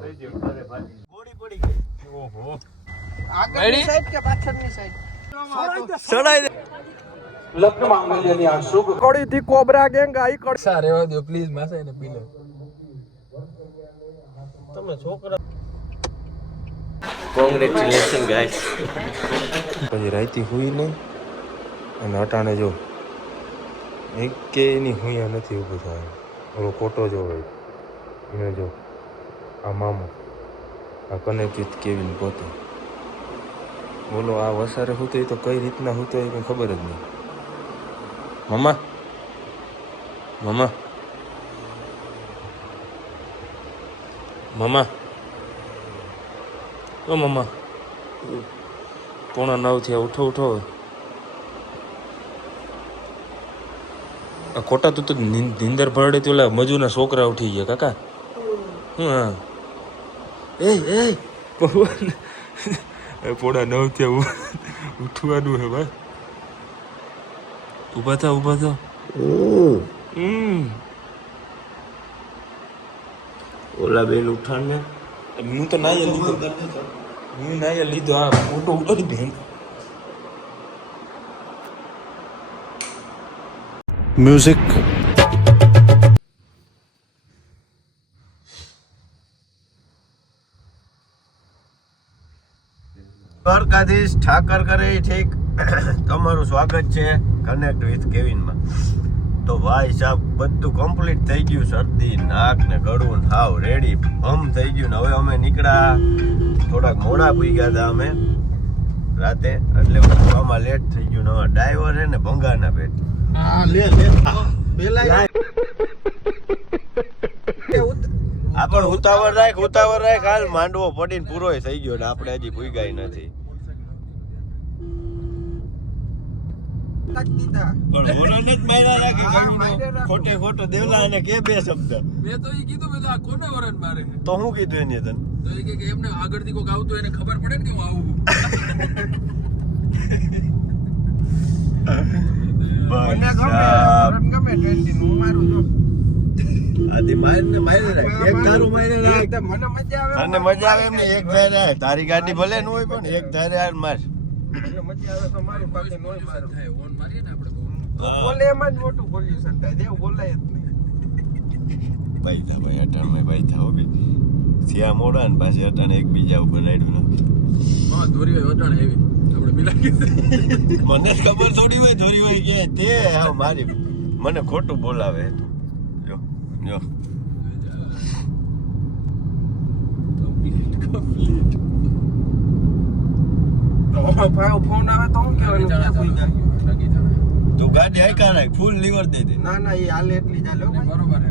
ગોળી પડી ગઈ. ઓહો. આગળની સાઈડ કે પાછળની સાઈડ? સડાઈ દે. લગ્ન માંગલ્યની આ શુભ કોડીથી કોબરા ગેંગ આઈ કડ સા રેવા દો પ્લીઝ માસે ને પી લો. તમે છોકરા કોંગ્રેચ્યુલેશન ગાઈસ. પછી રાઈતી હુઈ નહીં અને અટાણે જો એક કે એની હુંયા નથી ઊભું થાય. ઓલો કોટો જો હોય એને જો આ મામો આ કનેક્ટ વિથ કેવિન પોતે બોલો આ વસારે હું તો કઈ રીતના હું તો એ કંઈ ખબર જ નહીં. મમ્મા મમ્મા મમ્મા ઓ મમ્મા 8:45 થયા. ઉઠો ઉઠો. આ ખોટા તું તો નીંદર ભરડે તો ઓલા મજૂરના છોકરા ઉઠી ગયા કાકા. હું હા એ ભગવાન 9:30 થયા. ઉઠવાનું હે ભાઈ. ઊભા થા ઊભા થા. ઓલા બેન ઉઠાણ ને હું તો ના લીધો. હું ના લીધો. આ ફોટો ઉઠાડી બેન. મ્યુઝિક દ્વારકાધીશ ઠાકર કરે ઠીક. તમારું સ્વાગત છે કનેક્ટ વિથ કેવિનમાં. તો ભાઈ સાહેબ બધું કમ્પ્લીટ થઈ ગયું. શરદી નાક ને ગળું હાવ રેડી ભમ થઈ ગયું ને હવે અમે નીકળ્યા. થોડાક મોડા પૂઈ ગયા હતા અમે રાતે એટલે ઉઠવામાં લેટ થઈ ગયું. ને ડ્રાઈવર છે ને ભંગારના પેટ. હા લે પેલા આ પણ ઉતાવળ રાખ હાલ માંડવો પડીને પૂરો થઈ ગયો ને આપણે હજી પૂઈ નથી. ખોટે ખોટો દેવલા અને કે બે શબ્દ મેં તો ઈ કીધું મેં તો આ કોને વરન મારે તો હું કીધું એને તને તો ઈ કે એમને આગળથી કોક આવતું એને ખબર પડે ને કે હું આવું. ગમે 20 નું મારું જો આથી મારી રાખ. એક ધારું મારી રાખ. મને મજા આવે. તને મજા આવે એમ ને એક ધારે તારી ગાડી ભલે ન હોય પણ એક ધારે હાલ માર. મજા આવે તો મારું બાકી નોય મારું. થાય ઓન મારીએ ને આપણે બહુ. બોલે એમાં જ મોટું પોલ્યુશન થાય. દેવ બોલાય જ નહીં. ભાઈ અટાણ ભાઈ થા હો બી સિયા મોડા ને પાછે અટાણે એકબીજા ઉપર રાઈડું નાખે. હા દોરી હોય અટાણે એવી આપણે મિલાકી મને ખબર થોડી હોય ધોરી હોય કે તે હાવ મારી મને ખોટું બોલાવે તું. જો જો તો ભાઈ ફોન આવે તો હું કહેવાનું ક્યાં કોઈ જાય. તું ગાડી હાઈકા રાખ ફૂલ લીવર દે દે. ના એ હાલે એટલી ચાલે હો ભાઈ. બરોબર હે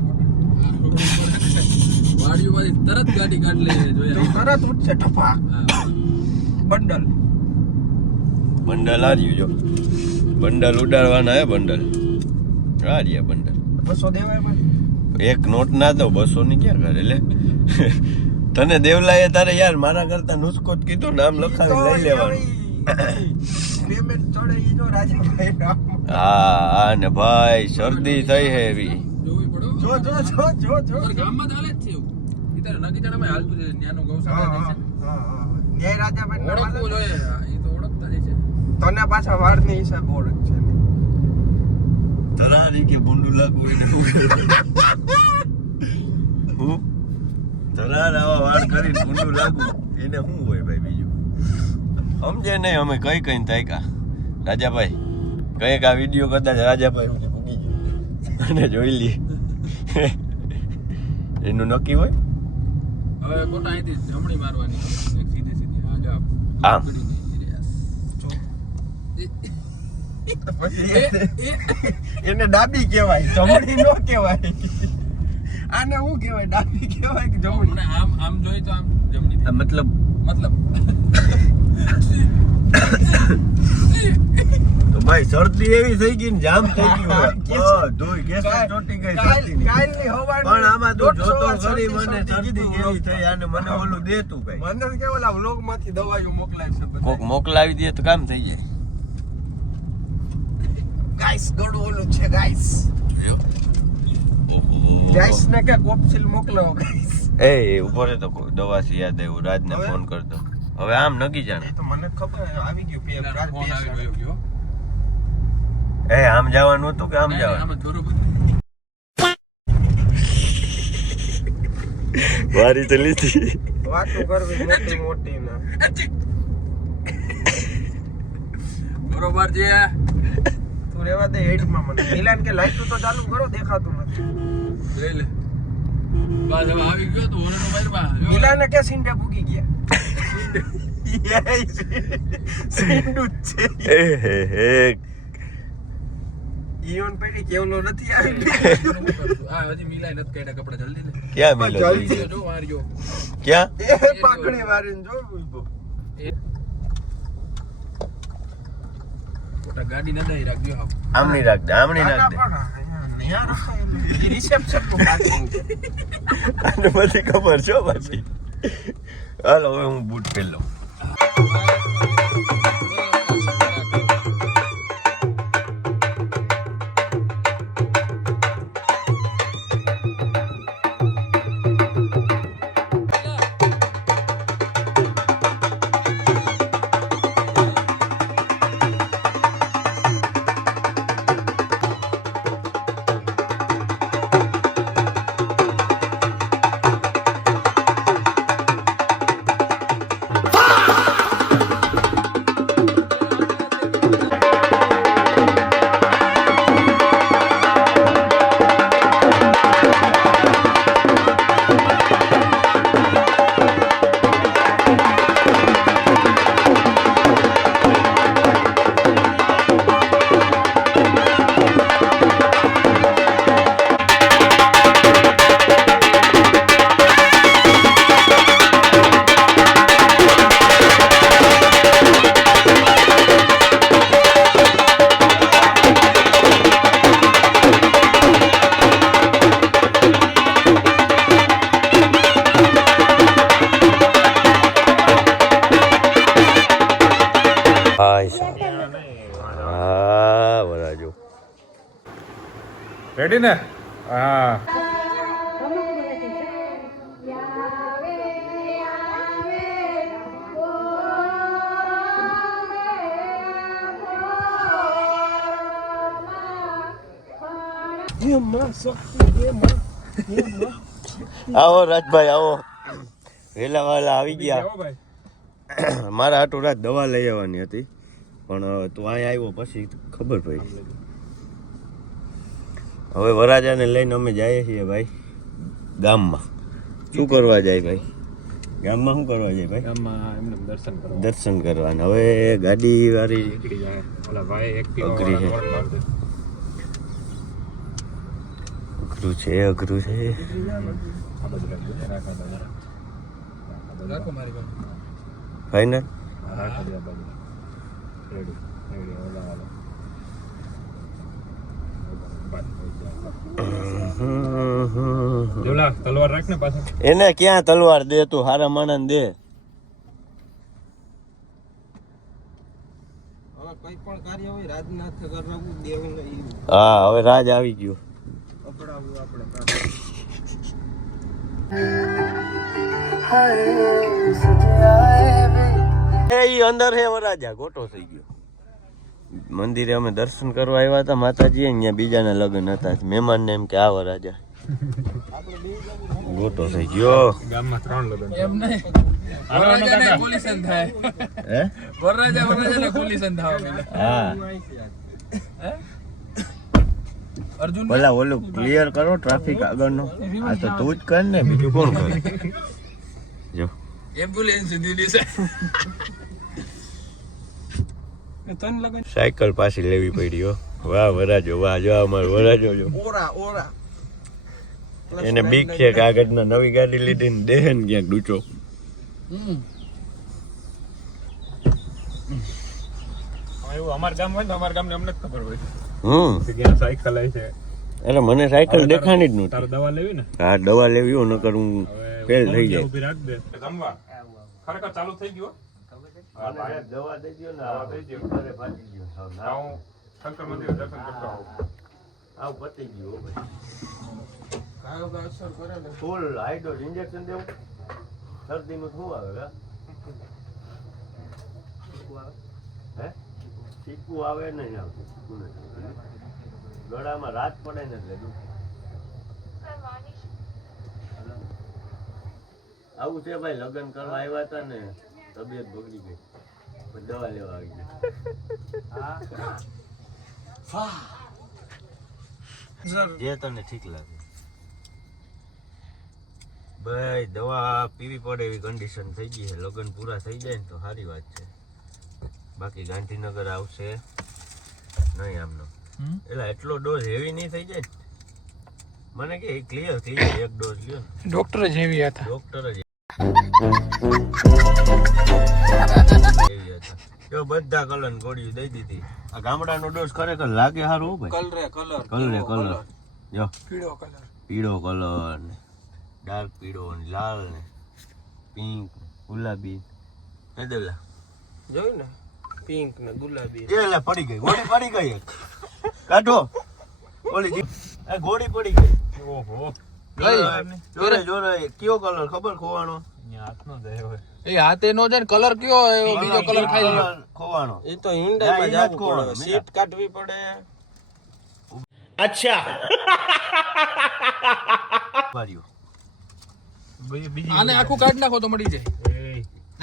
વાડીઓમાંથી તરત ગાડી કાઢ લે તો જોયા. તરત ઉઠશે ટપા બંડલ. બંડલ આ રહ્યું જો બંડલ ઉડાડવાના હે બંડલ આ રહ્યા બંડલ. 200 દેવાય ભાઈ. એક નોટ ના દો 200 ની ક્યાં કરે લે. તને દેવલાએ તારે યાર મારા કરતા નુસ્ખો જ કીધું નામ લખાવી લઈ લેવાનું. પેમેન્ટ ચડે ઈ નો રાજાભાઈ. હા ને ભાઈ શરદી થઈ હે એવી. જોવી પડો. જો તારા ગામમાં ચાલે જ છે એવું. ઈ તારે નગીચાણામાં હાલતું છે ન્યાનો ગૌશાળા છે. ન્યાય રાજાભાઈ ના ઓળખવું જોઈએ. ઈ તો ઓળખતા જ છે. તને પાછા વાળની હિસાબ ઓળખ છે. તરારી કે બુંડુ લાગુ એને હું તરાર આવા વાળ કરી બુંડુ લાગુ એને શું હોય ભાઈ બીજું સમજે નહીં. અમે કઈ તાયકા રાજાભાઈ કઈક આ વિડીયો કદાચ રાજાભાઈ હું ભૂગી ગયો અને જોઈ લઈએ એનું નક્કી હોય. હવે કોટા અહીંથી જમણી મારવાની એક સીધી હા જો આમ એને ડાબી કહેવાય જમણી નો કહેવાય. આને શું કહેવાય ડાબી કહેવાય કે જમણી. મને આમ જોઈ તો આમ જમણી થાય. મતલબ તો ભાઈ શરદી એવી થઈ ગઈ ને જામ થઈ ગયું ધોઈ કેસર ચોટી ગઈ શરદીની. કાલની હવારની પણ આમાં તું જોતો 100 ખરી મને શરદી કેવી થઈ અને મને ઓલું દે તું ભાઈ. મને કે ઓલા વ્લોગ માંથી દવાઈઓ મોકલાય છે બધા. કોક મોકલાવી દે તો કામ થઈ જાય. ગાઈસ ગળું ઓલું છે ગાઈસ. ગાઈસ ને કે કોપસીલ મોકલાવો ગાઈસ. એ ઉભો રે તો કોઈ દવાથી યાદ આવ્યું રાજને હવે? ફોન કરતો હવે આમ નકી જાણે એ તો મને ખબર આવી ગયું પે ફોન આવી ગયો એ આમ જવાનું હતું કે આમ જવાનું આમાં બરોબર વારી તો લીધી વાતો કરવી મોટી મોટી ના બરોબર છે તું રેવા દે હેડમાં મને મિલાન કે લાઈટ તો ચાલુ કરો દેખાતું નથી લઈ લે બસ હવે આવી ગયો તો ઓરનો મારમાં મિલાને કે સિંડા પૂગી ગયા સિંડુ છે એ હે હે ઈયોન પેડી કેવલો નથી આવી હા હજી મિલાય નથી કાઢ્યા કપડા જલ્દી લે ક્યાં મિલો જલ્દી. જો માર્યો ક્યાં એ પાકડી વારીને જો ઉભો મોટા ગાડી ન દઈ રાખજો હા આમની રાખ દે આમની નાખ દે નયા રખાય રિસેપ્શન નું પાર્કિંગ છે આને બધી ખબર છો પાછી હાલો હવે હું બૂટ પહેરી લઉં હા વરાજો રેડી ને હા આવો રાજભાઈ આવો વેલા વાલા આવી ગયા મારા હાટુ રાત દવા લઈ આવવાની હતી પણ તું અહીંયા આવ્યો પછી ખબર પડી હવે વરાજાને લઈને અમે જઈએ છીએ ભાઈ ગામમાં શું કરવા જાય ભાઈ ગામમાં શું કરવા જાય ભાઈ દર્શન કરવાના હવે ગાડી વાળી અઘરી છે અઘરું છે રાખો મારી પાસે ફાઈનલ તલવાર રાખ ને પાછો એને ક્યાં તલવાર દે તું હારા માણસ દે હવે કોઈ પણ કાર્ય હોય રાજનાથ કરાવવું દેવું નહીં હા હવે રાજ આવી ગયો અપડાવવું આપણે એ ઈ અંદર હે વરાજા ગોટો થઈ ગયો મંદિરે અમે દર્શન કરવા આવ્યા હતા માતાજી અહીંયા બીજાના લગ્ન હતા મહેમાન ને એમ કે આ વરાજા ગોટો થઈ ગયો ગામમાં 3 લગન એમ નહીં વરરાજાને કોલિશન થાય હે વરરાજાને કોલિશન થાય હા હે અર્જુન ભલા ઓલું ક્લિયર કરો ટ્રાફિક આગળનો આ તો તું જ કર ને બીજું કોણ કરે જો એમ્બ્યુલન્સ સુધી છે સાયકલ પાછી લેવી પડી હો વાહ વરાજો વાહ જો અમારો વરાજો જો ઓરા ઓરા એને બીક છે કે આગળના નવી ગાડી લીધી ને દેહન ક્યાંક ડૂચો એવું અમાર ગામ હોય ને અમાર ગામને અમને જ ખબર હોય કે ક્યાં સાયકલ આવી છે એટલે મને સાયકલ દેખાણી જ નહોતી તારે દવા લેવી ને હા દવા લેવી હોય નકર હું ફેલ થઈ જાય ઊભી રાખ દે જમવા ખરેખર ચાલુ થઈ ગયો હા ભાઈ દવા દઈ દો ને દવા દઈ દ્યો. ઘરે ભાગી ગયો હું શંકર મંદિર દર્શન કરતો આવું આવ પતી ગયું ફૂલ હાઈ ડોઝ ઇન્જેક્શન દેવું શરદીમાં શું આવે હે ચીકુ આવે નહીં આવતું ચીકુ નથી ગળામાં રાત પડે ને એટલે દુખે આવું છે ભાઈ લગ્ન કરવા આવ્યા હતા ને તબિયત બગડી ગઈ પછી દવા લેવા આવી ગઈ જે તને ઠીક લાગે ભાઈ દવા પીવી પડે એવી કન્ડિશન થઈ ગઈ છે લગ્ન પૂરા થઈ જાય ને તો સારી વાત છે બાકી ગાંધીનગર આવશે નહીં આમનો એટલે એટલો ડોઝ હેવી નહીં થઈ જાય મને કે ક્લિયર એક ડોઝ લ્યો ડોક્ટર જ એવી હતા ડોક્ટર જ જો બધા કલર ગોળીઓ દઈ દીધી આ ગામડાનો ડોઝ ખરેખર લાગે સારું ભાઈ કલર જો પીળો કલર ને ડાર્ક પીળો ને લાલ ને પિંક ગુલાબી હે દેલા જોયું ને પિંક ને ગુલાબી એટલે પડી ગઈ ગોળી પડી ગઈ એક કાઢો ઓલી ગોળી પડી ગઈ ઓહો જોરે જોરે કયો કલર ખબર ખોવાનો એ હાથે નો જાય કલર કયો એવો બીજો કલર ખાઈ લ્યો ખોવાનો એ તો હિંડામાં જાવું પડે સીટ કાઢવી પડે અચ્છા વાર્યો આને આખું કાઢ નાખો તો મળી જાય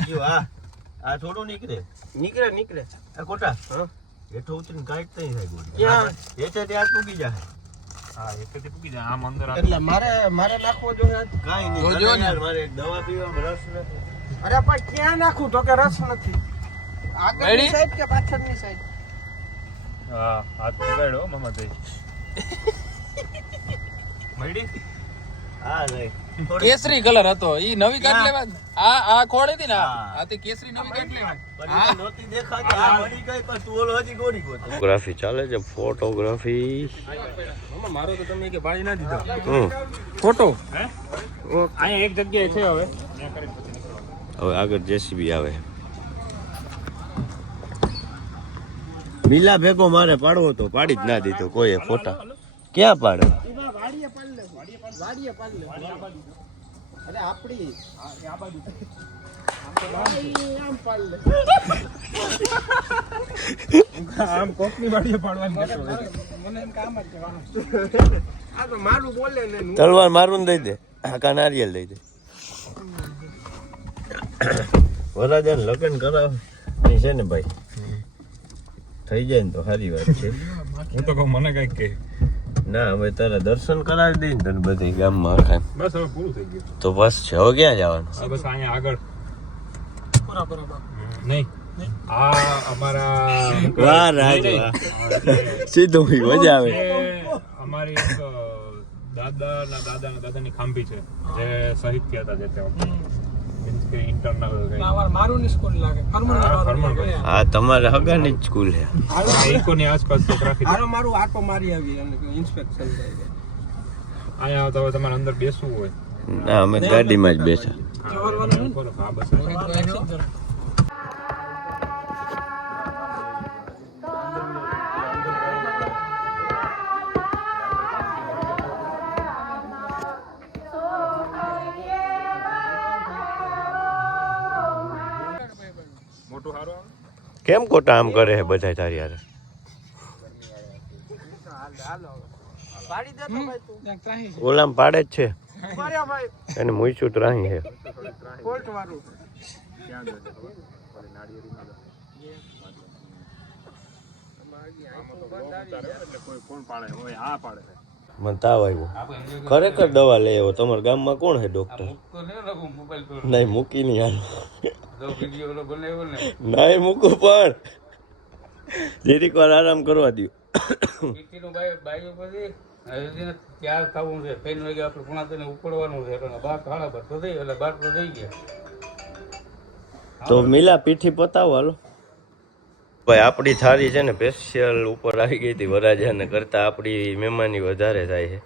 જો આ થોડું નીકળે આ કોટા હા હેઠો ઉતરીને કાઢ તઈ થાય ગોળી ક્યાં હેઠે ત્યાં પૂગી જાય એટલે મારે નાખવો જોઈએ કાઈ નહીં જોજો ને. યાર મારે દવા પીવામાં રસ નથી અરે પણ ક્યાં નાખું તો કે રસ નથી આગળની Ready? સાઈડ કે પાછળની સાઈડ હા નહીં કેસરી કલર હતો ઈ નવી કાઢ લેવા આ ખોડી હતી ને આ તે કેસરી નવી કાઢ લેવા નહોતી દેખાતી આ મરી ગઈ પણ તું ઓલો હજી ગોળી ગોતો ફોટોગ્રાફી ચાલે છે ફોટોગ્રાફી મારો તો તમે કે પાડી ના દીધો ફોટો અહીંયા એક જગ્યાએ છે હવે હવે આગળ જેસીબી આવે મિલા ભેગો મારે પાડવો તો પાડી જ ના દીધો કોઈએ ફોટા ક્યાં પાડે વાડીએ પાડ લે અરે આપડી આ બાજુ આમ પાડ લે આમ કોકની વાડીએ પાડવાની મને એમ કામ જ કહેવાનું આ તો મારું બોલે ને તલવાર મારું દઈ દે આકા નારિયેલ દઈ દે વરાજાને લગ્ન કરાવ છે ને ભાઈ થઈ જાય ને તો સારી વાત છે હું તો કહું મને કઈક કે ના હવે તારા દર્શન કરાવી દઈ ને તને બધી ગામમાં આખા બસ હવે પૂરું થઈ ગયું તો બસ છે હવે ક્યાં જવાનું આ બસ અહીંયા આગળ નહીં આ અમારા વાહ રાજ વાહ સીધું મજા આવે અમારી એક દાદાની ખાંભી છે જે શહીદ થયા હતા જે તે વખતે મીન્સ કે ઇન્ટરનલ મારું ની સ્કૂલ લાગે ફરમાનભાઈ હા તમારે હગાની જ સ્કૂલ છે એકોની આસપાસ ચોક રાખી હારો મારું આટો મારી આવી અને ઇન્સ્પેક્શન થાય અહીંયા તો હવે તમારે અંદર બેસવું હોય ના અમે ગાડીમાં જ બેઠા હા બસ મોટું સારું આવે કેમ કોટા આમ કરે છે બધા તારી હારે પાડી દે તો ભાઈ તું ઓલામ પાડે જ છે માર્યા ભાઈ એને મૂછું તો રાહી છે કોર્ટ વાળું ક્યાં જશે ખબર નાળિયેરીમાં એટલે કોઈ કોણ પાડે હોય આ પાડે છે મને તાવ આવ્યો ખરેખર દવા લઈ આવ્યો તમારા ગામમાં કોણ છે ડોક્ટર નહીં મૂકી નહીં હાલ નહીં મૂકું પણ જીરીક વાર આરામ કરવા દો ત્યાર થવું છે 3 વાગે આપણે પુણાતને ઉપડવાનું છે એટલે 12 તો થઈ એટલે 12 તો થઈ ગયા તો મિલા પીઠી પતાવો હાલો ભાઈ આપણી થાળી છે ને સ્પેશિયલ ઉપર આવી ગઈ હતી વરાજાને કરતાં આપણી મહેમાની વધારે થાય છે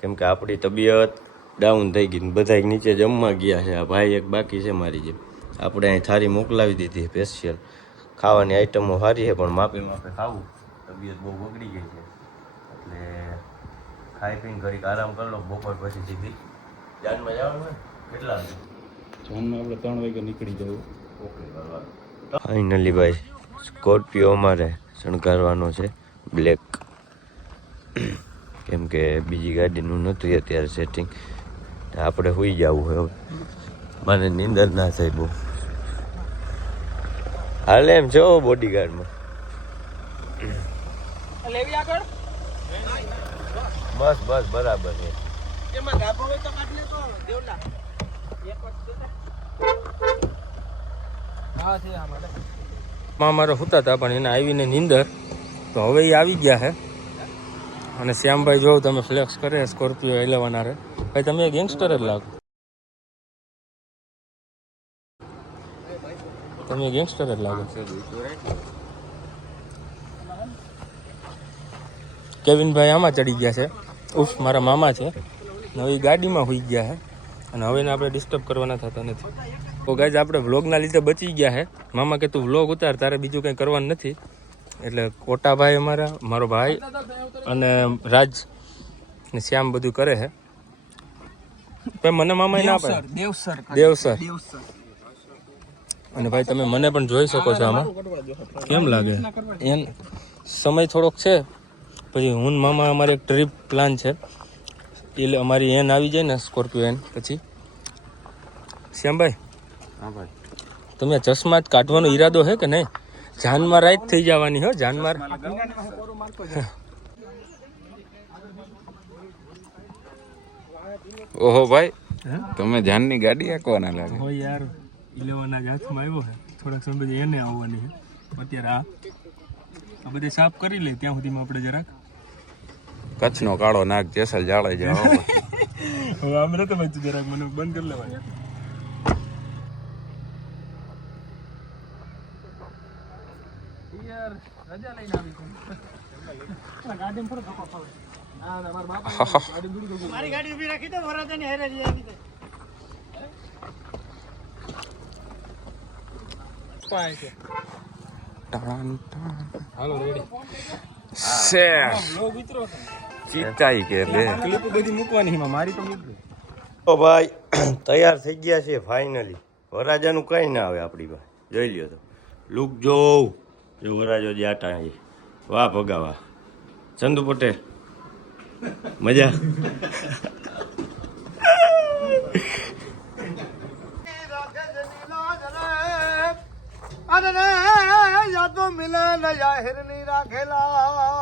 કેમ કે આપણી તબિયત ડાઉન થઈ ગઈ બધા નીચે જમવા ગયા છે આ ભાઈ એક બાકી છે મારી જેમ આપણે અહીં થાળી મોકલાવી દીધી સ્પેશિયલ ખાવાની આઈટમો સારી છે પણ માપે ખાવું તબિયત બહુ બગડી ગઈ છે એટલે ખાઈ પીને ઘડીક આરામ કરી લો, બપોર પછી સીધી જાનમાં જવાનું હોય. કેટલા વાગે? જાનમાં આપણે 3 વાગે નીકળી જવું. ઓકે કરવાનું. ફાઇનલી ભાઈ સ્કોર્પિયો અમારે શણગારવાનો છે બ્લેક, કેમ કે બીજી ગાડીનું નહોતું અત્યારે સેટિંગ. આપણે સુઈ જવું હોય હવે, મને નીંદર ના થાય બહુ. હાલે એમ છો બોડીગાર્ડમાં બસ બસ બરાબર છે. મારો સૂતા હતા પણ એને આવીને નીંદર, તો હવે એ આવી ગયા છે. અને શ્યામભાઈ જોઉં તમે ફ્લેક્સ કરે સ્કોર્પિયો એલેવાના રે. ભાઈ તમે ગેંગસ્ટર જ લાગો, તમે ગેંગસ્ટર જ લાગો. કેવિનભાઈ આમાં ચડી ગયા છે, ઉફ મારા મામા છે. નવી ગાડીમાં હોઈ ગયા છે અને હવે એને આપણે ડિસ્ટર્બ કરવાના થતા નથી. તો ગાઈઝ આપણે વ્લોગના લીધે બચી ગયા છે. મામા કે તું વ્લોગ ઉતાર, તારે બીજું કંઈ કરવાનું નથી. એટલે કોટાભાઈ અમારા, મારો ભાઈ અને રાજ ને શ્યામ બધું કરે છે. તો મને મામા ના પાડે દેવસર. અને ભાઈ તમે મને પણ જોઈ શકો છો આમાં. કેમ લાગે એમ સમય થોડોક છે, પછી હું ને મામા અમારે એક ટ્રીપ પ્લાન છે. એટલે અમારી એન આવી જાય ને સ્કોર્પિયો એન પછી. શ્યામભાઈ હા ભાઈ, તમે ચશ્મા જ કાઢવાનો ઈરાદો છે કે નહીં? જાનમાં રાઈટ થઈ જવાની હો, જાનમાં. ઓહો ભાઈ, તમે જાનની ગાડી આંકવાના લાગે. હો યાર, 11 જ હાથમાં આવ્યો છે. થોડાક સમય પછી એને આવવાની છે. અત્યારે આ બધે સાફ કરી લે ત્યાં સુધીમાં આપણે જરાક કચ્છનો કાળો નાગ જેસલ જાળે જાવ. હવે આમ રહેતો ભાઈ, તું જરાક મને બંધ કરી લેવાય. હાલો રેડી ચીચાઈ કે લે. ક્લિપ બધી મૂકવાની છે મારી તો મૂકી. તો ભાઈ તૈયાર થઈ ગયા છે ફાઇનલી. વરાજાનું કંઈ ના આવે આપણી પાસે. જોઈ લ્યો તો લુક જોઉં જો વરાજો જે આટા છે. વાહ ભગા વાહ. ચંદુ પટેલ મજા.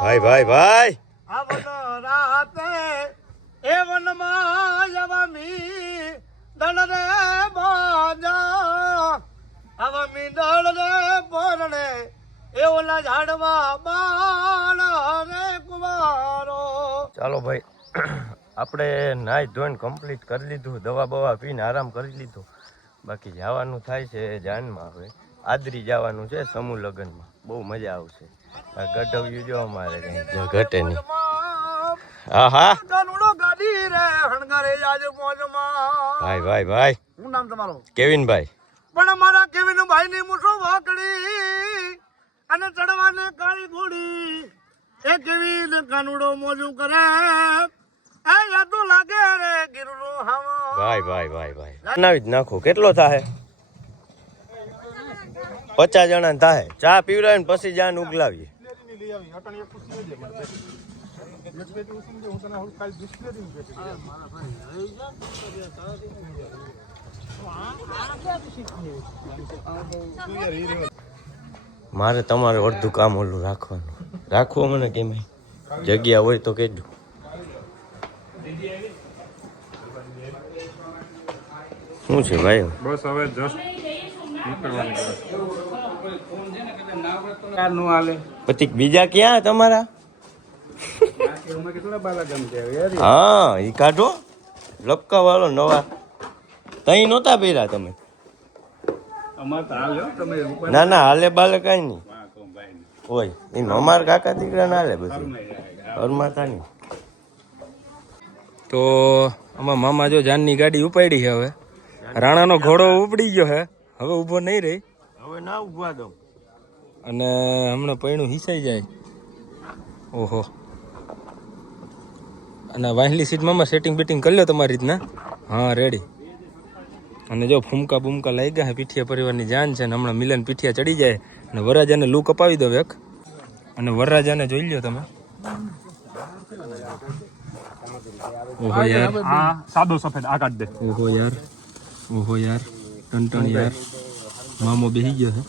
ભાઈ ભાઈ ભાઈ ચાલો ભાઈ, આપણે નાઈ ધોઈને કમ્પ્લીટ કરી લીધું, દવા બવા પીને આરામ કરી લીધો. બાકી જવાનું થાય છે જાનમાં. હવે આદરી જવાનું છે સમૂહ લગ્નમાં, બહુ મજા આવશે. આ ગઢવ્યું જો અમારે કંઈ ઘટે નહીં. હા હા ભાઈ ભાઈ ભાઈ, શું નામ તમારું? કેવિનભાઈ. પણ અમારા કેવિન ભાઈ ની મૂછો વાકડી અને ચડવાને કાળી ઘોડી. એ કેવી ને કાનુડો મોજું કરે, એ યાદો લાગે રે ગીરનો હવા. ભાઈ ભાઈ ભાઈ ભાઈ, બનાવી જ નાખો. કેટલો થાય? 50 જણા થાય. ચા પીવડાવે ને પછી જાન ઉગલાવીએ. મારે તમારે અડધું કામ ઓલું રાખવાનું. રાખવો મને કેમ જગ્યા હોય તો કહેજો. શું છે ભાઈ? બસ હવે જસ્ટ નીકળવાની પછી બીજા ક્યાં તમારા? હા એ કાઢો. લપકા વાળો નવા તઈ નહોતા પહેર્યા તમે? ના ના હાલે બાલે કઈ નહીં હોય. એમ અમારા કાકા દીકરા ના હાલે બધું અરમાતા નહીં. તો આમાં મામા જો જાનની ગાડી ઉપાડી છે. હવે રાણાનો ઘોડો ઉપડી ગયો છે, હવે ઊભો નહીં રહી. હવે ના ઉભા દો. અને હમણાં પૈણું હિસાઈ જાય. ઓહો, અને વાહલી સીટમાં સેટિંગ બેટિંગ કરી લો તમારી રીતના. હા રેડી. અને જો ફૂમકા બૂમકા લાગી ગયા છે, પીઠિયા પરિવારની જાન છે ને હમણાં મિલન પીઠિયા ચડી જાય અને વરરાજાને લૂક અપાવી દો એક. અને વરરાજાને જોઈ લ્યો તમે. ઓહો યાર, આ સાદો સફેદ આ કાઢ દે. ઓહો યાર, ઓહો યાર, ટન યાર, મામો બેસી ગયો છે.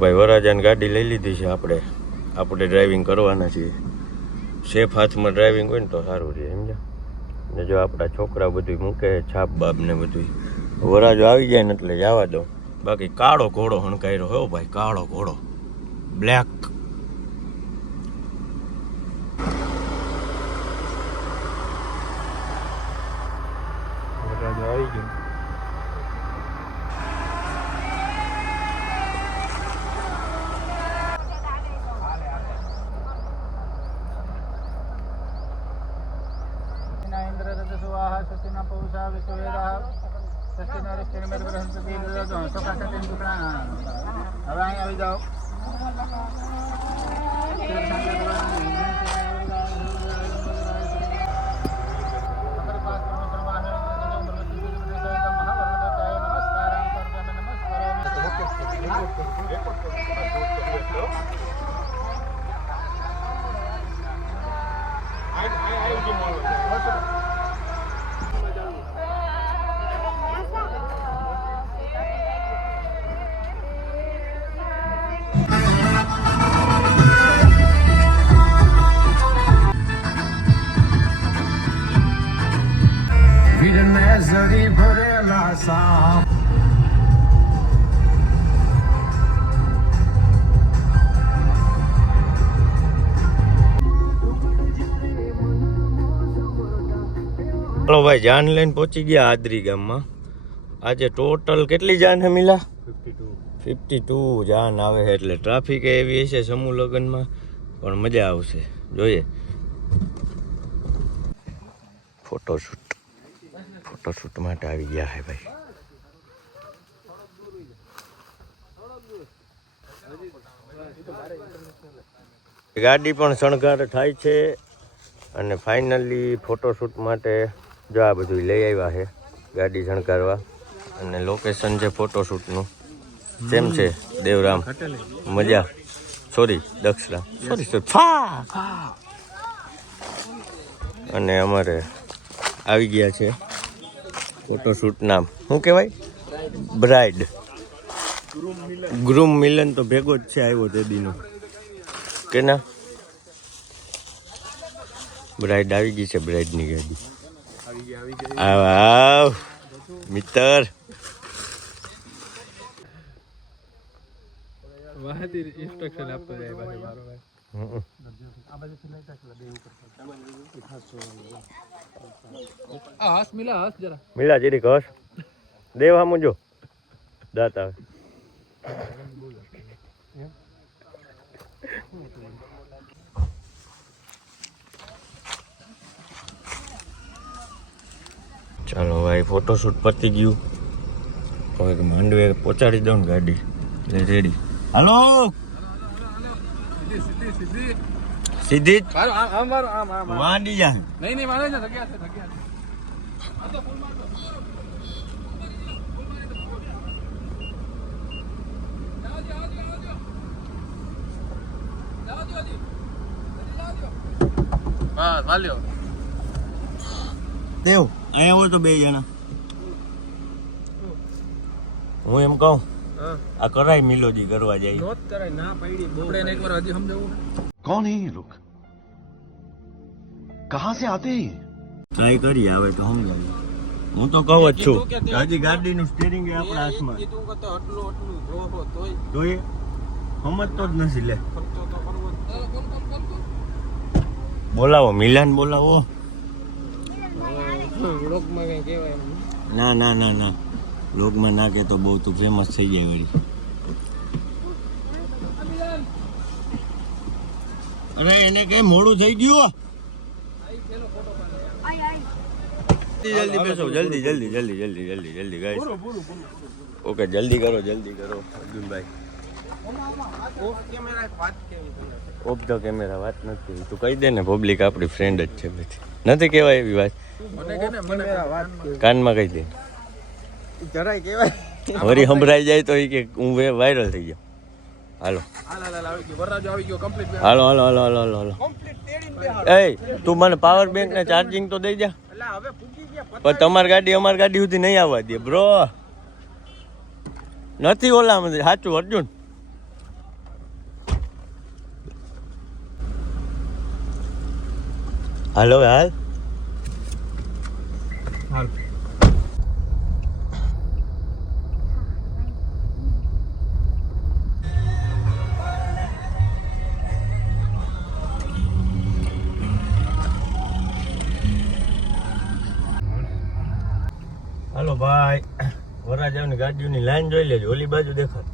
ભાઈ વરરાજાની ગાડી લઈ લીધી છે આપણે ડ્રાઇવિંગ કરવાના છીએ. સેફ હાથમાં ડ્રાઇવિંગ હોય ને તો સારું રહે, સમજ્યા. ને જો આપણા છોકરા બધું મૂકે છાપ બાપ ને બધું, વરાજો આવી જાય ને એટલે જવા દો. બાકી કાળો ઘોડો હણકાયરો હો ભાઈ, કાળો ઘોડો, બ્લેક. વરરાજો આવી ગયો. હવે અહીં આવી જાઓ. હલો ભાઈ, જાન લઈને પહોંચી ગયા આદરી ગામમાં. આજે ટોટલ કેટલી જાન હે મિલા? 52 જાન આવે છે. એટલે ટ્રાફિક એવી હશે સમૂહ લગ્નમાં, પણ મજા આવશે. જોઈએ ફોટોશૂટ માટે આવી ગયા હે ભાઈ. ગાડી પણ શણગાર થાય છે અને ફાઇનલી ફોટોશૂટ માટે જો આ બધું લઈ આવ્યા છે ગાડી શણગારવા. અને લોકેશન છે ફોટોશૂટનું. કેમ છે દેવરામ? મજા? Sorry Dakshram, sorry. અને અમારે આવી ગયા છે ફોટોશૂટ. નામ શું કહેવાય? બ્રાઇડ ગ્રૂમ મિલન તો ભેગો જ છે, આવ્યો તે દીનો કે ના. બ્રાઇડ આવી ગઈ છે, બ્રાઇડની ગાડી. આવ મિત્ર. ઇન્સ્ટ્રક્શન આપતો જાય ભાઈ મારો ભાઈ. હસ મિલા, હસ જરા મિલા જીરી ઘર દેવ હામુ જો દાંત આવે. ચાલો ભાઈ, ફોટોશૂટ પતી ગયું. હવે માંડવે પહોંચાડી દઉં ને ગાડી, એટલે રેડી. હાલો સીધી માંડી જા. નહીં મારે છે જગ્યા છે. હા વાલ્યો દેવ અહીંયા હોય તો 2 જણા. હું એમ કહું આ કરાય મિલોજી કરવા જાય. નોટ કરાય ના પડી બહુ. આપણે એકવાર હજી સમજાવું. कौन है ये लोग? कहां से आते हैं? ટ્રાય કરી આવે તો સમજાય. હું તો કહું જ છું, હજી ગાડીનું સ્ટીરિંગ એ આપણા હાથમાં. તો એ સમજતો જ નથી. લે બોલાવો મિલાન, બોલાવો. ના ના ના ના, લોકમાં ના કે તો બહુ તું ફેમસ થઈ જાય વળી. અરે એને કઈ મોડું થઈ ગયું. જલ્દી બેસો, જલ્દી જલ્દી જલ્દી જલ્દી જલ્દી જલ્દી ગાઈસ. ઓકે જલ્દી કરો અર્જુનભાઈ. ઓફ ધ કેમેરા વાત નથી તું કહી દે ને પબ્લિક આપણી ફ્રેન્ડ જ છે પછી નથી કહેવાય એવી વાત કાનમાં કહી દે જરાય કહેવાય વરી સંભળાઈ જાય તો એ કે હું વાયરલ થઈ ગયો હાલો હાલો હાલો હાલો હાલો હાલો હાલો એ તું મને પાવર બેંક ને ચાર્જિંગ તો દઈ જા પણ તમારી ગાડી અમારી ગાડી સુધી નહીં આવવા દે બ્રો નથી ઓલા સાચું અર્જુન હાલો હાલ હાલો ભાઈ વરાજાની ગાડીઓની લાઈન જોઈ લેજો ઓલી બાજુ દેખાત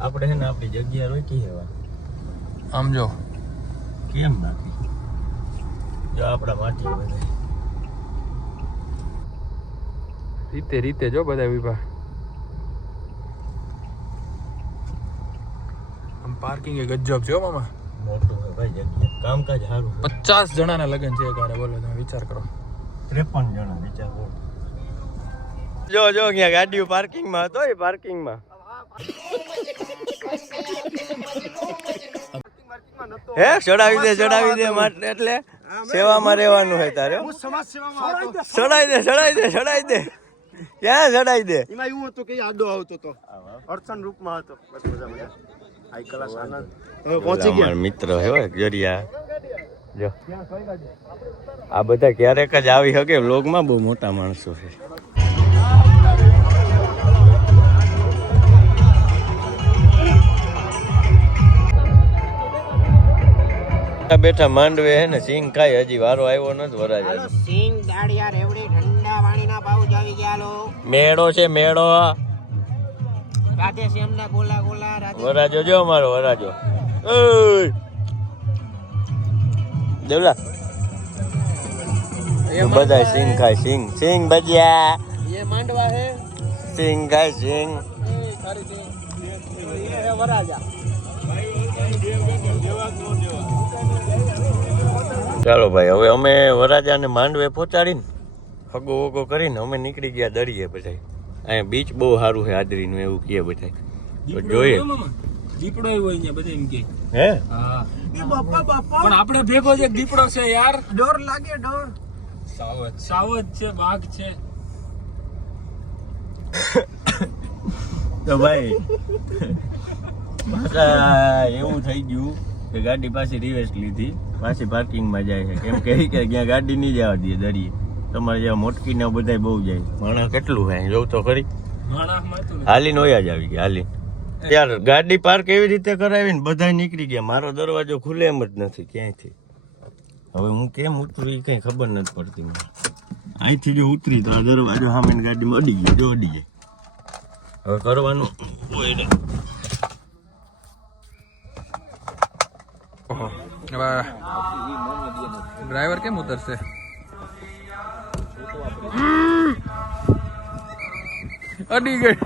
આપણે છે ને આપણી જગ્યા રોકી હેવા આમ જો કેમ નાખી જો આપણા માટી બધા રીતે રીતે જો બધા વિભાગ આમ પાર્કિંગ એ ગજબ છે હો મામા મોટું છે ભાઈ જગ્યા કામકાજ સારું 50 જણાના લગન છે કારે બોલો તમે વિચાર કરો 53 જણા વિચાર કરો જો જો અહીંયા ગાડીઓ પાર્કિંગમાં હતો એ પાર્કિંગમાં હે ચડાવી દે માટે એટલે સેવામાં રહેવાનું છે તારે સમાજ સેવામાં હતો ચડાવી દે ક્યાં ચડાવી દે એમાં એવું હતું કે આડો આવતો તો અડચણ રૂપમાં હતો બસ મજા હાઈ ક્લાસ આનંદ હવે પહોંચી ગયા અમારા મિત્ર હે જરિયા જો આ બધા ક્યારેક જ આવી શકે વ્લોગમાં બહુ મોટા માણસો છે બેઠા માંડવે હે ને સિંગ ખાય હજી વારો આવ્યો નથી વરાજા સિંગ દાડિયા રેવડી ઠંડા પાણીના ભાવ જાવી ગયા લો મેળો છે મેળો રાધે શ્યામના ગોલા ગોલા રાધે વરાજો જો અમારો વરાજો ઓય દેવલા બધા સિંગ ખાય સિંગ ભજીયા ये मांडवा है સિંગ ખાય સિંગ सारी सिंग ये है वराजा ચાલો ભાઈ હવે અમે વરાજાને માંડવે પહોંચાડીને હગો વગો કરીને અમે નીકળી ગયા દરિયે પછી અહીંયા બીચ બહુ સારું છે આદરીનું એવું કહે બધા તો જોઈએ દીપડો આવ્યો અહીંયા બધા એમ કે હે હા બાપા બાપા પણ આપણે ભેગો જે દીપડો છે યાર ડર લાગે ડર સાવજ છે બાઘ છે તો ભાઈ પાછા એવું થઈ ગયું કે ગાડી પાછી રિવર્સ લીધી પાછી પાર્કિંગમાં જાય છે કેમ કે ત્યાં ગાડી નહીં જવા દે દરિયે તમારે જ્યાં મોટકી ને બધા બહુ જાય માણસ કેટલું હોય જોઉં તો ખરી હાલીને ઓયા જ આવી ગયા હાલી યાર ગાડી પાર્ક એવી રીતે કરાવીને બધા નીકળી ગયા મારો દરવાજો ખુલે એમ જ નથી ક્યાંયથી હવે હું કેમ ઉતરું એ કઈ ખબર નથી પડતી મને અહીંથી જો ઉતરી તો આ દરવાજો સામે ગાડીમાં અડી ગયો જો અડી જાય હવે કરવાનું હોય ને ડ્રાઈવર કેમ ઉતરશે અડી ગઈ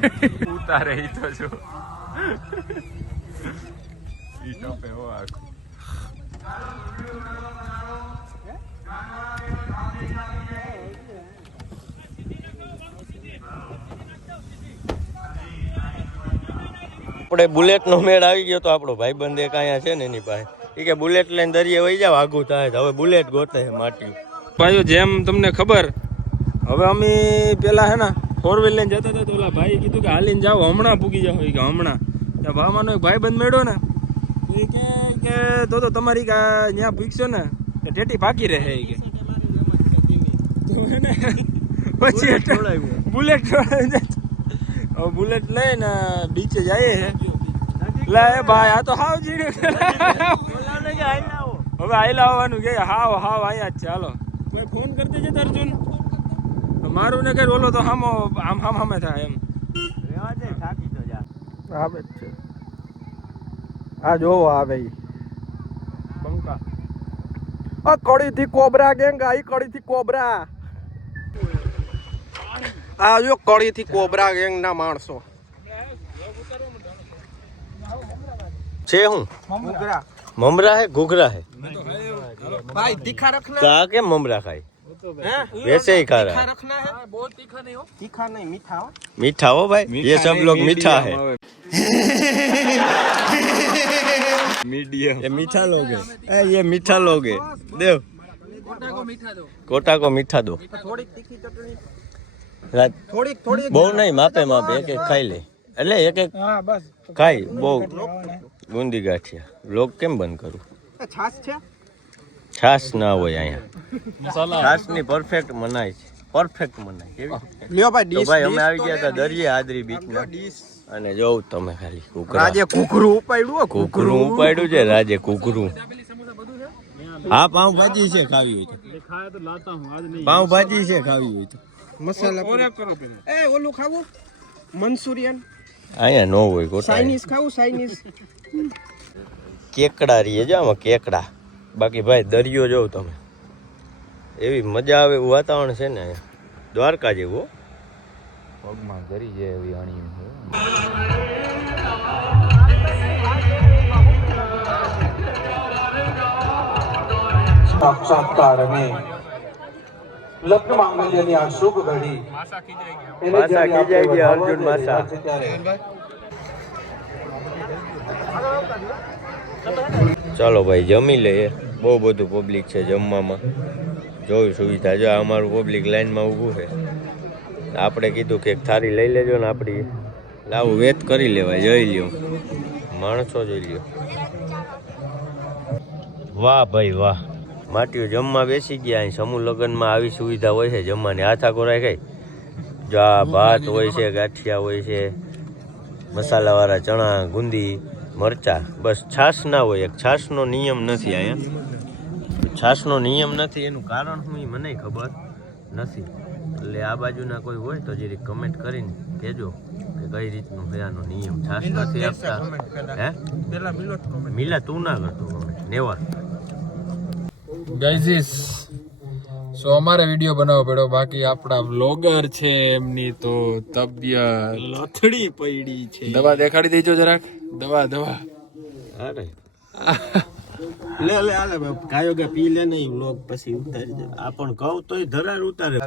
ઉતારે ઈ તો જો ઈ ટપે હો આખું આપણે બુલેટ નો મેળ આવી ગયો તો આપણો ભાઈબંધ એક અહીંયા છે ને એની પાસે એ કે બુલેટ લઈને દરિયે વહી જાવ આઘું થાય હવે બુલેટ ગોતે છે માટી ભાઈઓ જેમ તમને ખબર હવે અમે પેલા હે ને 4 વ્હીલ લઈને જતા હતા તો ઓલા ભાઈ કીધું કે હાલીને જાઓ હમણાં પૂગી જાવ કે હમણાં ત્યાં ભાવમાંનો એક ભાઈ બંધ મેળ્યો ને એ કે તો તમારી ત્યાં પૂછશો ને ટેટી પાકી રહે કે પછી બુલેટ લઈને બીચે જાય છે લે ભાઈ આ તો હાવ જીડે હવે આયલા આવવાનું કે હાવ અહીંયા જ છે હાલો કોઈ ફોન કરતી છે અર્જુન મારું ને કઈ ઓલો તો આમ સામે થાય એમ આવે જ છે આ જોવો આવે બંકા આ કડી થી કોબરા ગેંગ આઈ કડી થી કોબરા આ જો કડી થી કોબરા ગેંગ ના માણસો છે હું મમરા હે ઘૂઘરા હે भाई तीखा रखना तो आ के ममरा खाई वैसे ही खा रहा है रखना है बहुत तीखा नहीं हो तीखा नहीं मीठा हो मीठा हो भाई ये सब लोग मीठा है मीडियम ये मीठा लोग है ये मीठा लोग है देव कोटा को मीठा दो थोड़ी तीखी चटनी रात थोड़ी थोड़ी બહુ નહીં માપે માપે એક એક ખાઈ લે એટલે એક એક ખાઈ બહુ ગુંદી ગાંઠિયા લોક કેમ બંધ કરું छाछ છે છાશ ના હોય અહીંયા છાશ ની પરફેક્ટ મનાય છે પરફેક્ટ મનાય કેવી લ્યો ભાઈ તો ભાઈ અમે આવી ગયા હતા દરિયા આદરી બીચ ના અને જોઉં તમે ખાલી કુકરા રાજે કુકરું ઉપાડ્યું કુકરું ઉપાડ્યું છે રાજે કુકરું હા પાઉંભાજી છે ખાવી હોય તો પાઉંભાજી છે ખાવી હોય તો મસાલા એ ઓલું ખાવું મંચુરિયન અહીંયા નો હોય ગોટા ચાઇનીઝ ખાવું ચાઇનીઝ કેકડા રહીએ જો આમાં કેકડા બાકી ભાઈ દરિયો જોઉં તમે એવી મજા આવે એવું વાતાવરણ છે ને અહીંયા દ્વારકા જેવું પગમાં ગરી જાય એવી આણી સાક્ષાત્કાર અને લગ્ન માંગલ્યની આ શુભ ઘડી એને માસા જ્યારે આપણે ખીજાઈ ગયા, વધાવવા અર્જુન જઈ માસા. રહ્યા છીએ ત્યારે ચાલો ભાઈ જમી લઈએ બહુ બધું પબ્લિક છે જમવામાં જોયું સુવિધા જો આ અમારું પબ્લિક લાઈનમાં ઊભું છે આપણે કીધું કે એક થાળી લઈ લેજો ને આપણી લાવું વેત કરી લેવાય જોઈ લ્યો માણસો જોઈ લ્યો વાહ ભાઈ વાહ માટીઓ જમવા બેસી ગયા અહીં સમૂહ લગ્નમાં આવી સુવિધા હોય છે જમવાની હાથા કોરાય કઈ જો આ ભાત હોય છે ગાંઠિયા હોય છે મસાલાવાળા ચણા ગુંદી મરચા બસ છાશ ના હોય એક છાશનો નિયમ નથી અહીંયા છાશનો નિયમ નથી એનું કારણ શું એ મને ખબર નથી એટલે આ બાજુના કોઈ હોય તો જરી કમેન્ટ કરીને કહેજો કે કઈ રીતનું છે આનો નિયમ છાશ નથી આપતા હે મિલા તું ના કરતો કમેન્ટ નેવર ગાઈઝીસ સો અમારે વિડીયો બનાવવો પડ્યો બાકી આપણા વ્લોગર છે એમની તો તબિયત લથડી પડી છે દવા દેખાડી દેજો જરાક દવા અરે લે લે આલે કાયો કે પી લે નહીં વ્લોગ પછી ઉતારી દે આ પણ કહું તોય ધરાર ઉતારે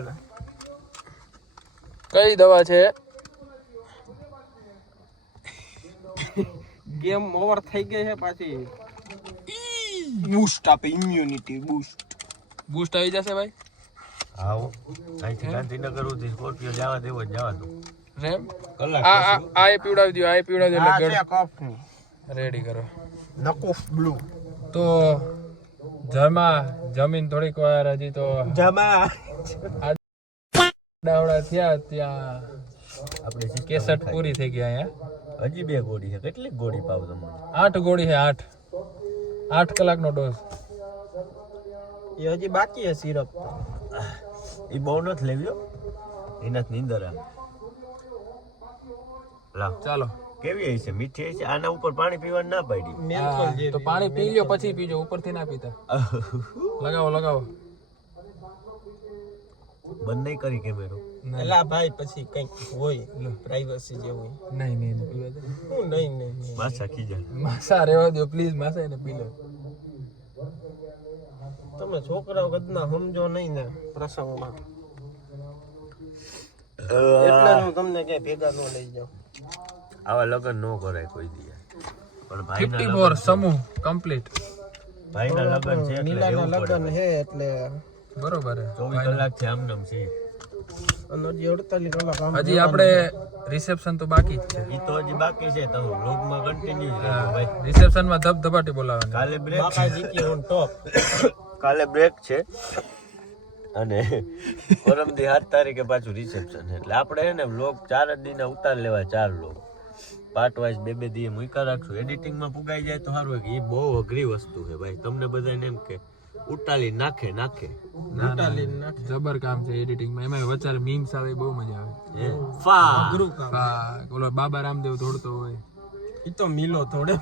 કઈ દવા છે ગેમ ઓવર થઈ ગઈ છે પાછી બૂસ્ટ આપે ઇમ્યુનિટી બૂસ્ટ બૂસ્ટ આવી જશે ભાઈ આવો અહીંથી ગાંધીનગર સુધી સ્કોર્પિયો જવા દેવો જ જવા દો રેમ કલાક આ એ પીવડાવી દો આ એ પીવડાવી દો એટલે કફ રેડી કરો નકુફ બ્લુ તો જમીન થોડીક વાર હજી તો જમા ડાવડા થયા ત્યાં આપણે કેસટ પૂરી થઈ ગયા અહીંયા હજી 2 ગોળી છે કેટલી ગોળી પાવ તમને 8 ગોળી છે 8 કલાકનો ડોઝ એ હજી બાકી છે સિરપ એ બહુ નથી લેવ્યો એનાથી નીંદર આવે લાવ ચાલો કેવી હશે મીઠી હશે આના ઉપર પાણી પીવાની ના પાડી મેન્થોલ જે તો પાણી પી લ્યો પછી પીજો ઉપરથી ના પીતા લગાવો બંધ નહીં કરી કેમેરો એલા ભાઈ પછી કંઈક હોય પ્રાઇવસી જેવું નહીં પીવા દે હું નહીં માસા ખીજા માસા રહેવા દો પ્લીઝ માસા એને પી લો તમે છોકરાઓ કદના સમજો નહીં ને પ્રસંગમાં એટલે હું તમને ક્યાંય ભેગા ન લઈ જાઉં આવા લગ્ન ન કરાય કોઈ દી પણ ભાઈના 54 સમૂહ કમ્પ્લીટ ભાઈના લગ્ન છે એટલે નીલાના રહેવું લગ્ન પડે હે એટલે બરોબર 24 કલાક છે આમનામ છે અને હજી 48 કલાક આમ હજી આપણે રિસેપ્શન તો બાકી જ છે ઈ તો હજી બાકી છે તમે વ્લોગમાં કન્ટિન્યુ રહેજો ભાઈ રિસેપ્શનમાં ધબધબાટી બોલાવવાની કાલે બ્રેક બાપા જીતી ઓન ટોપ કાલે બ્રેક છે અને પરમદી 7 તારીખે પાછું રિસેપ્શન એટલે આપણે હે ને વ્લોગ 4 જ દીના ઉતાર લેવા 4 વ્લોગ પાર્ટ વાઇઝ 2 દી મૂકા રાખશું એડિટિંગમાં પુગાઈ જાય તો સારું એ બહુ અઘરી વસ્તુ છે ભાઈ તમને બધાને એમ કે ઉટાલી નાખે જબર કામ છે એડિટિંગમાં એમાં વચારે મીમ્સ આવે બહુ મજા આવે ઓલો બાબા રામદેવ દોડતો હોય ઈ તો મિલો થોડે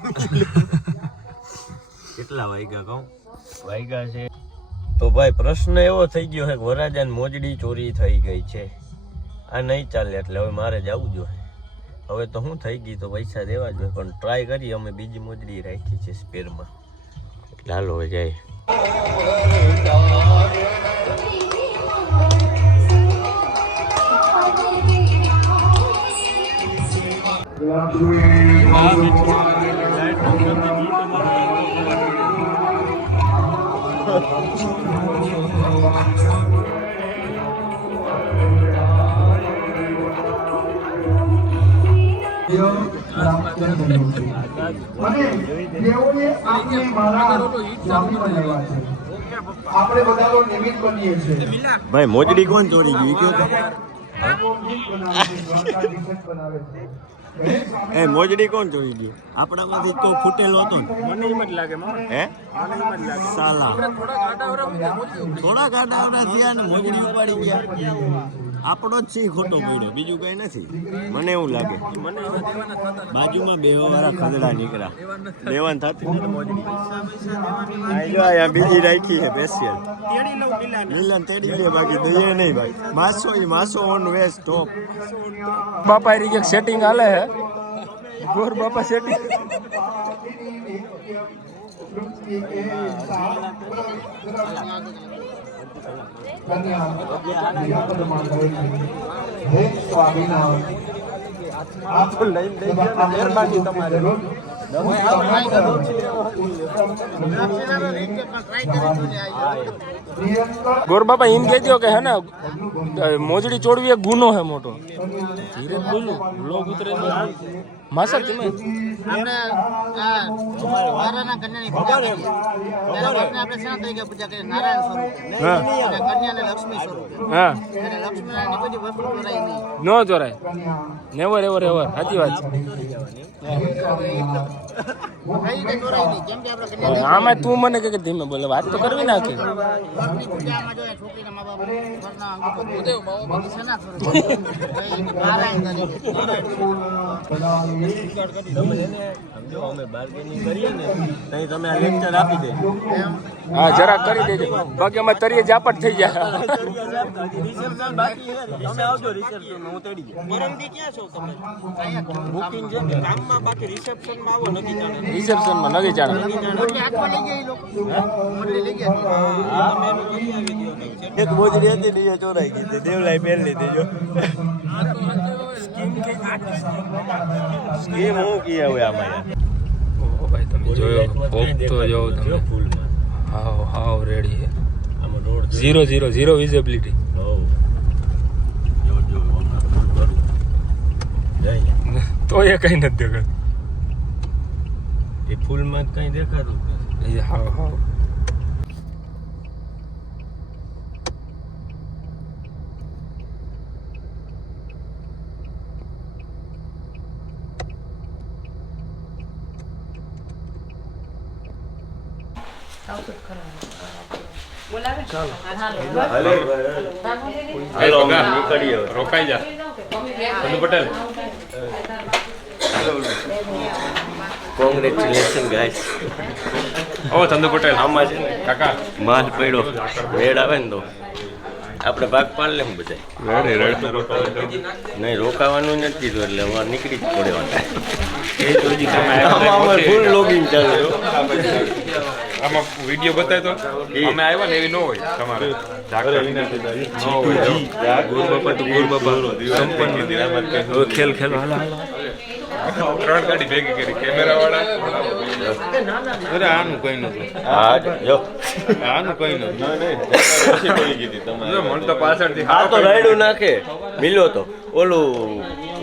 કેટલા વાગ્યા કહું વાગ્યા છે તો ભાઈ પ્રશ્ન એવો થઈ ગયો છે કે વરાજાની મોજડી ચોરી થઈ ગઈ છે આ નહીં ચાલે એટલે હવે મારે જવું જોઈએ હવે તો શું થઈ ગઈ તો પૈસા દેવા જોઈએ, પણ ટ્રાય કરીએ. અમે બીજી મોજડી રાખી છે સ્પેરમાં, એટલે હાલો હવે જાય. ભાઈ મોજડી કોણ ચોરી ગયું કયો તો? એ મોજડી કોણ ચોરી ગયું? આપણામાંથી તો ફૂટેલો હતો ને. મને એમ જ લાગે હે સાલા થોડા ગાડાવડા થયા ને મોજડી ઉપાડી ગયા. આપણો જ છે ખોટો પડ્યો, બીજું કઈ નથી. મને એવું લાગે બાજુમાં બેવાવાળા ખદડા નીકળ્યા, દેવાન થતી નથી મોજડી. અહીંયા બીજી રાખી છે સ્પેશિયલ. લીલાને તેડી લે, બાકી દઈએ નહીં ભાઈ. માસો ઓન વેસ્ટ ટોપ. બાપા એરી એક સેટિંગ હાલે હે, ગોર બાપા સેટિંગ. ગોર બાપા એમ કહી દો કે હે ને મોજડી ચોડવી એક ગુનો હે મોટો. ધીરે બોલું લોગ ઉતરે માસા તમે આપણે નારાયણના કન્યાની પૂજા કરીએ. પહેલા વર્ષને આપણે શેના તરીકે પૂજા કરીએ? નારાયણ સ્વરૂપે. હા અને કન્યાને લક્ષ્મી સ્વરૂપે. હા અને લક્ષ્મીનારાયણની બધી વસ્તુ ચોરાય નહીં. નો ચોરાય, નેવર એવર એવર. સાચી વાત છે. કઈ રીતે ચોરાય નહીં? કેમ કે આપણે કન્યા આમાં તું મને કે ધીમે બોલે, વાત તો કરવી નાખી. ઘરની પૂજામાં જો છોકરીના મા બાપ ઘરના અંગૂઠો બાંધે. શેના સ્વરૂપે? નારાયણ તરીકે. અમે બાર્ગેનિંગ કરીએ ને તઈ તમે આ લેક્ચર આપી દેજો. હા જરા કરી દેજો, બાકી અમે તરીએ જાપટ થઈ જાય. રિસેપ્શન બાકી છે, તમે આવજો રિસેપ્શન હું તેડી જાય. પરમદી ક્યાં છો તમે? બુકિંગ છે કે કામમાં? બાકી રિસેપ્શનમાં આવો નથી જાણે. રિસેપ્શનમાં નથી જાણે. મોટલી હાથમાં લઈ ગયા એ લોકો. મોટલી લઈ ગયા. એક મોજડી હતી ને એ ચોરાઈ ગઈ હતી, દેવલાઈ પહેરી લીધી. જો સ્કીમ હું કી હવે આમાં યાર. ઓ ભાઈ તમે જોયો, પોપ તો જોવો તમે. ફૂલમાં હાવ રેડી છે. આમાં રોડ 0 વિઝિબિલિટી. તો એ કઈ નથી દેખાતું. એ ફૂલમાં કઈ દેખાતું એ હાવ હાલો નીકળીએ. રોકાઈ જા ચંદુ પટેલ. Congratulation guys. ઓ ચંદુ પટેલ આમાં છે ને કાકા માલ પડ્યો, વેડ આવે ને તો આપણે ભાગ પાડ લે. હું બધા નહીં રોકાવાનું નથી કીધું, એટલે અમારે નીકળી જ પડે. ફૂલ લોગિંગ ચાલે. આમાં વિડીયો બતાય તો અમે આવ્યા ને એવી ન હોય તમારે. ખેલ ખેલો. હાલો 3 ગાડી ભેગી કરી કેમેરા વાળા. અરે આનું કઈ નથી, હા જો આનું કઈ નથી. મને તો પાછળથી આ તો રાયડું નાખે મિલો તો ઓલું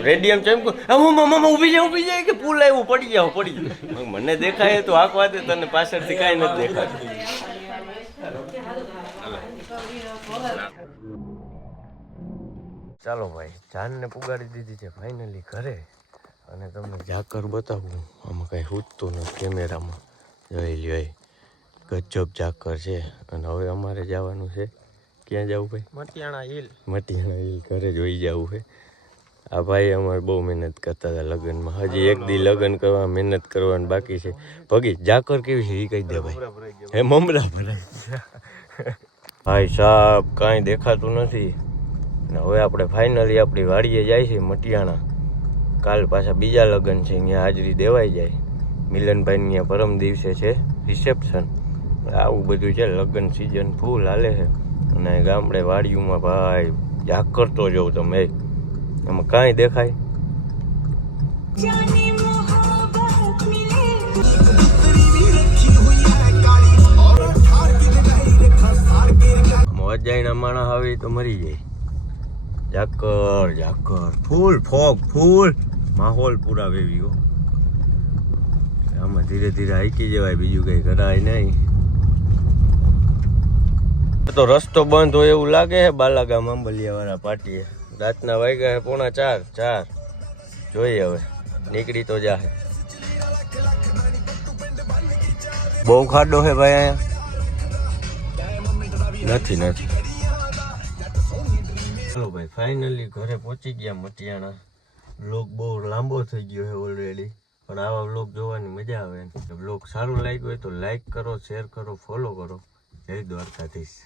રેડિયમ ચમકો. હું ઊભી જાય કે પુલ આવ્યું, પડી જાવ. મને દેખાય તો આંખ વાતે, તને પાછળથી કાંઈ નથી દેખાતું. ચાલો ભાઈ, જાનને પુગાડી દીધી છે ફાઇનલી ઘરે. અને તમને ઝાકર બતાવું, આમાં કાંઈ હૂટતું નથી કેમેરામાં. જોઈ લ્યો, ગજબ ઝાકર છે. અને હવે અમારે જવાનું છે, ક્યાં જવું ભાઈ? મટિયાણા હિલ ઘરે જોઈ જવું છે. આ ભાઈ અમારે બહુ મહેનત કરતા હતા લગ્નમાં. હજી એક દી લગ્ન કરવા મહેનત કરવાની બાકી છે. ભગી ઝાકર કેવી છે એ કહી દે ભાઈ. હે મમરા ભરાય ભાઈ સાહેબ, કાંઈ દેખાતું નથી. અને હવે આપણે ફાઇનલી આપણી વાડીએ જાય છે મટિયાણા. કાલ પાછા બીજા લગ્ન છે, અહીંયા હાજરી દેવાઈ જાય. મિલનભાઈ અહીંયા પરમ દિવસે છે રિસેપ્શન. આવું બધું છે, લગ્ન સિઝન ફૂલ હાલે છે. અને ગામડે વાડીઓમાં ભાઈ ઝાકરતો જોઉં તમે, એમાં કાંઈ દેખાય. અજાયના માણસ આવે તો મરી જાય. ઝાકર ઝાકર ફૂલ ફોગ ફૂલ માહોલ પૂરા વેવ્યો. આમાં ધીરે ધીરે હાઈકી જવાય, બીજું કઈ કરાય નહીં. તો રસ્તો બંધ હોય એવું લાગે છે બાલાગામ આંબલિયા વાળા પાટીએ. રાતના વાગ્યા 3:45. જોઈએ હવે નીકળી તો જાહે. બહુ ખાડો છે ભાઈ અહીંયા. નથી ચલો ભાઈ, ફાઇનલી ઘરે પહોંચી ગયા મટિયાણા. વ્લોગ બહુ લાંબો થઈ ગયો છે ઓલરેડી, પણ આવા વ્લોગ જોવાની મજા આવે. વ્લોગ સારું લાગ્યો હોય તો લાઈક કરો, શેર કરો, ફોલો કરો. જય દ્વારકાધીશ.